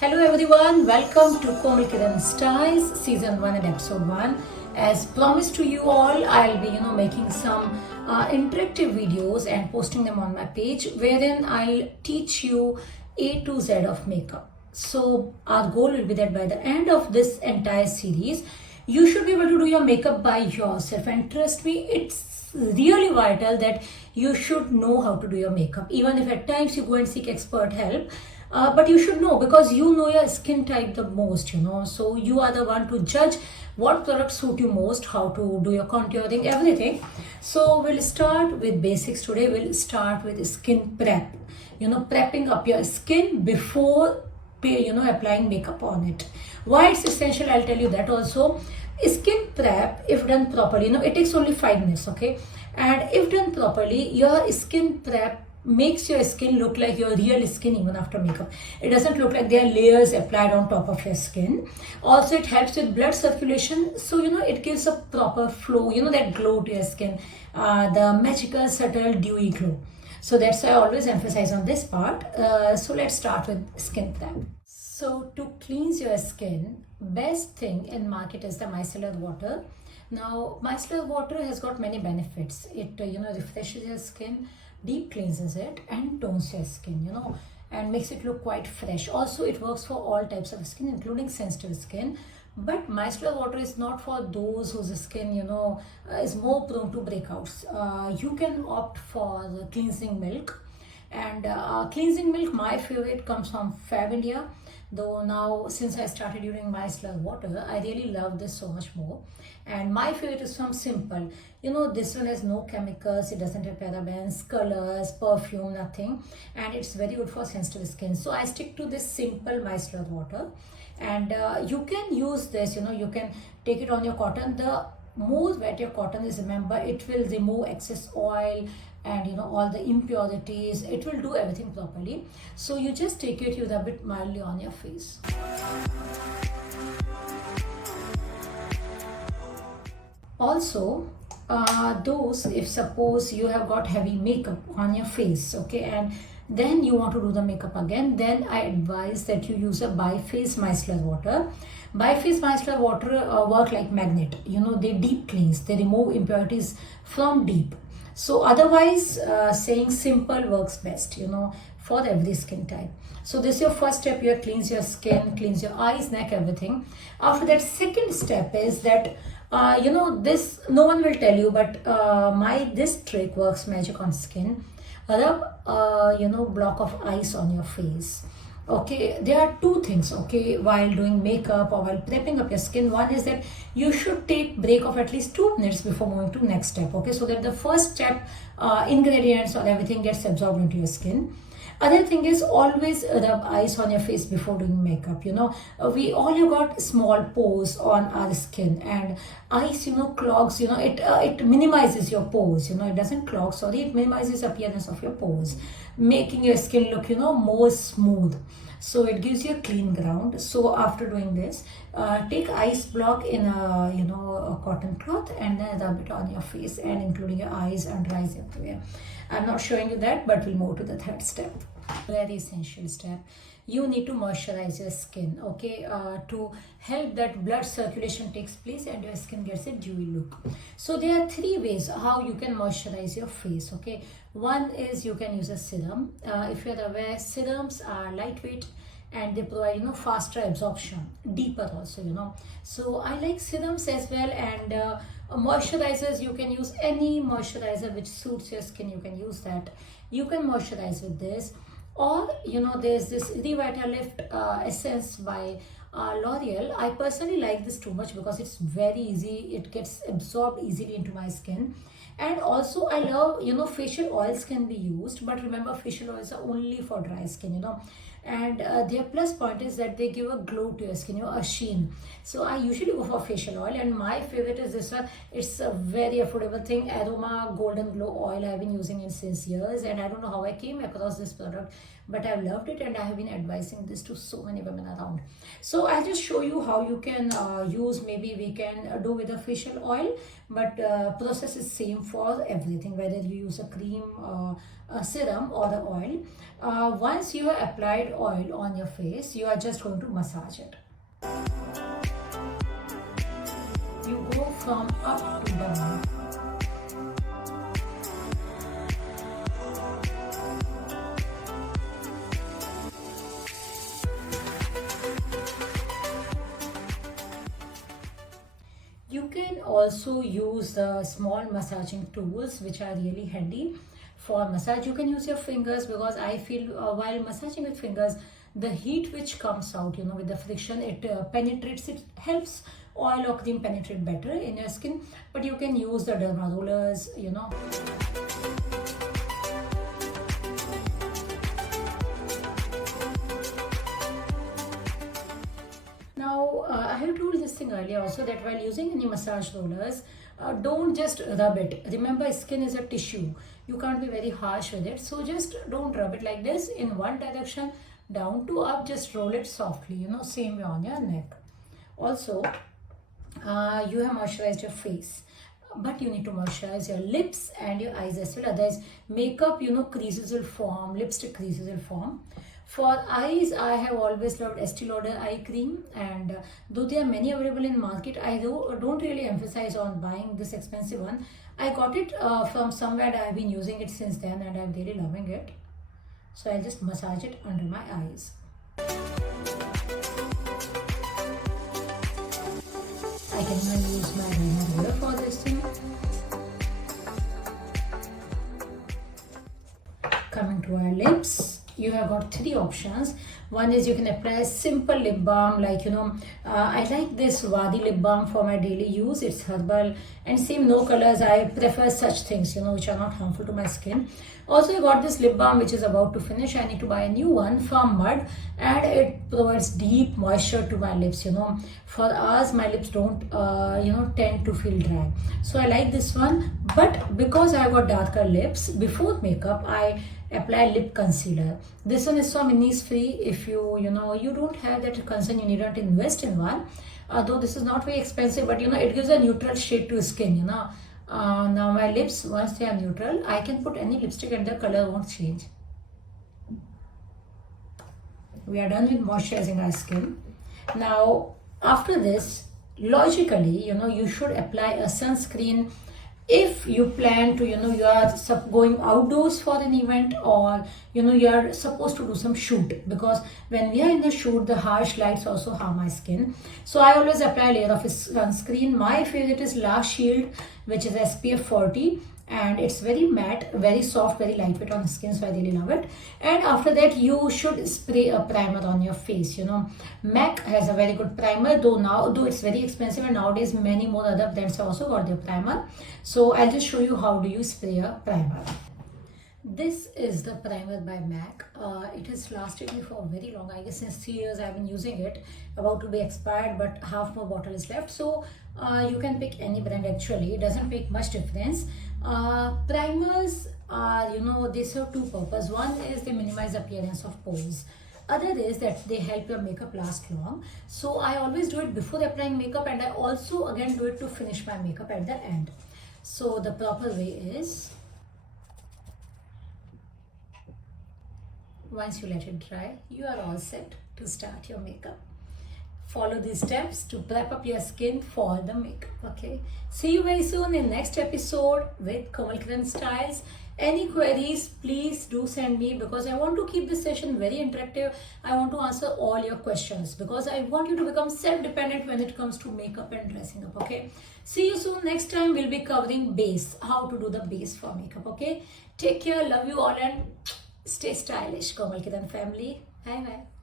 Hello everyone, welcome to Komal Kiran Styles Season 1 and Episode 1. As promised to you all, I'll be making some interactive videos and posting them on my page wherein I'll teach you A to Z of makeup. So our goal will be that by the end of this entire series, you should be able to do your makeup by yourself, and trust me, it's really vital that you should know how to do your makeup, even if at times you go and seek expert help. But you should know, because you know your skin type the most, so you are the one to judge what products suit you most, how to do your contouring, everything. So we'll start with basics today. We'll start with skin prep, prepping up your skin before applying makeup on it. Why it's essential, I'll tell you that also. Skin prep, if done properly, it takes only 5 minutes, okay? And if done properly, your skin prep makes your skin look like your real skin even after makeup. It doesn't look like there are layers applied on top of your skin. Also, it helps with blood circulation, so it gives a proper flow, that glow to your skin, the magical subtle dewy glow. So that's why I always emphasize on this part. So let's start with skin prep. So to cleanse your skin, best thing in market is the micellar water. Now micellar water has got many benefits. It refreshes your skin, deep cleanses it, and tones your skin, and makes it look quite fresh. Also, it works for all types of skin, including sensitive skin. But micellar water is not for those whose skin, is more prone to breakouts. You can opt for the cleansing milk. And cleansing milk, my favorite, comes from FabIndia. Though now, since I started using micellar water, I really love this so much more. And my favorite is from Simple. This one has no chemicals, it doesn't have parabens, colors, perfume, nothing. And it's very good for sensitive skin. So I stick to this Simple micellar water. And you can use this, you can take it on your cotton. The more wet your cotton is, remember, it will remove excess oil and all the impurities. It will do everything properly. So you just take it, use a bit mildly on your face. Also, those, if suppose you have got heavy makeup on your face, okay, and then you want to do the makeup again, then I advise that you use a biphase micellar water. Biphase micellar water work like magnet. They deep cleanse, they remove impurities from deep. So otherwise, saying Simple works best, for every skin type. So this is your first step. You cleanse your skin, cleanse your eyes, neck, everything. After that, second step is that this no one will tell you, but this trick works magic on skin. Rub block of ice on your face. Okay, there are two things, okay, while doing makeup or while prepping up your skin. One is that you should take break of at least 2 minutes before moving to next step, okay, so that the first step, ingredients or everything gets absorbed into your skin. Other thing is, always rub ice on your face before doing makeup. We all have got small pores on our skin, and ice clogs, it minimizes your pores. It doesn't clog, sorry, it minimizes appearance of your pores, making your skin look more smooth. So it gives you a clean ground. So after doing this, take ice block in a cotton cloth and then rub it on your face, and including your eyes, under eyes, everywhere. I'm not showing you that, but we'll move to the third step. Very essential step. You need to moisturize your skin, okay, to help that blood circulation takes place and your skin gets a dewy look. So there are 3 ways how you can moisturize your face, okay. One is you can use a serum. If you're aware, serums are lightweight and they provide faster absorption, deeper also. So I like serums as well. And moisturizers, you can use any moisturizer which suits your skin. You can use that. You can moisturize with this, or there's this Revitalift essence by L'Oreal. I personally like this too much because it's very easy. It gets absorbed easily into my skin. And also I love, facial oils can be used, but remember, facial oils are only for dry skin, and their plus point is that they give a glow to your skin, a sheen. So I usually go for facial oil, and my favorite is this one. It's a very affordable thing, AROMA Golden Glow Oil. I've been using it since years, and I don't know how I came across this product, but I've loved it and I have been advising this to so many women around. So I'll just show you how you can use, maybe we can do with a facial oil, but process is same for everything, whether you use a cream, a serum or the oil. Once you have applied oil on your face, you are just going to massage it. You go from up to down. You can also use the small massaging tools which are really handy for massage. You can use your fingers, because I feel while massaging with fingers, the heat which comes out, with the friction, it penetrates, it helps oil or cream penetrate better in your skin. But you can use the derma rollers, Now, I have told this thing earlier also, that while using any massage rollers, don't just rub it. Remember, skin is a tissue. You can't be very harsh with it. So just don't rub it like this in one direction, down to up. Just roll it softly, same way on your neck. Also, you have moisturized your face, but you need to moisturize your lips and your eyes as well. Otherwise, makeup, creases will form, lipstick creases will form. For eyes, I have always loved Estee Lauder eye cream, and though there are many available in market, I don't really emphasize on buying this expensive one. I got it from somewhere, and I've been using it since then, and I'm really loving it. So I'll just massage it under my eyes. I can even use my roller for this thing. Coming to our lips, you have got three options. One is you can apply a simple lip balm, like I like this Wadi lip balm for my daily use. It's herbal and same, no colors. I prefer such things which are not harmful to my skin. Also, I got this lip balm which is about to finish. I need to buy a new one from Mud, and it provides deep moisture to my lips. For hours my lips don't tend to feel dry, so I like this one. But because I got darker lips, before makeup I apply lip concealer. This one is from Innisfree. If you don't have that concern, you needn't invest in one, though this is not very expensive, but it gives a neutral shade to skin. Now my lips, once they are neutral, I can put any lipstick and the color won't change. We are done with moisturizing our skin. Now after this, logically, you should apply a sunscreen if you plan to, you are going outdoors for an event, or you are supposed to do some shoot, because when we are in the shoot, the harsh lights also harm my skin. So I always apply a layer of sunscreen. My favorite is La Shield, which is SPF 40, and it's very matte, very soft, very lightweight on the skin, so I really love it. And after that, you should spray a primer on your face. MAC has a very good primer, though it's very expensive, and nowadays many more other brands have also got their primer. So I'll just show you how do you spray a primer. This is the primer by MAC. It has lasted me for very long. I guess since 3 years I've been using it. About to be expired, but half more bottle is left. So you can pick any brand actually. It doesn't make much difference. Primers are, they serve two purposes. One is they minimize appearance of pores. Other is that they help your makeup last long. So I always do it before applying makeup, and I also again do it to finish my makeup at the end. So the proper way is, once you let it dry, you are all set to start your makeup. Follow these steps to prep up your skin for the makeup. Okay, see you very soon in next episode with Komal Kiran Styles. Any queries, please do send me, because I want to keep this session very interactive. I want to answer all your questions, because I want you to become self-dependent when it comes to makeup and dressing up. Okay, see you soon. Next time we'll be covering base, how to do the base for makeup. Okay, take care, love you all, and stay stylish, Komal Kiran family. Bye bye.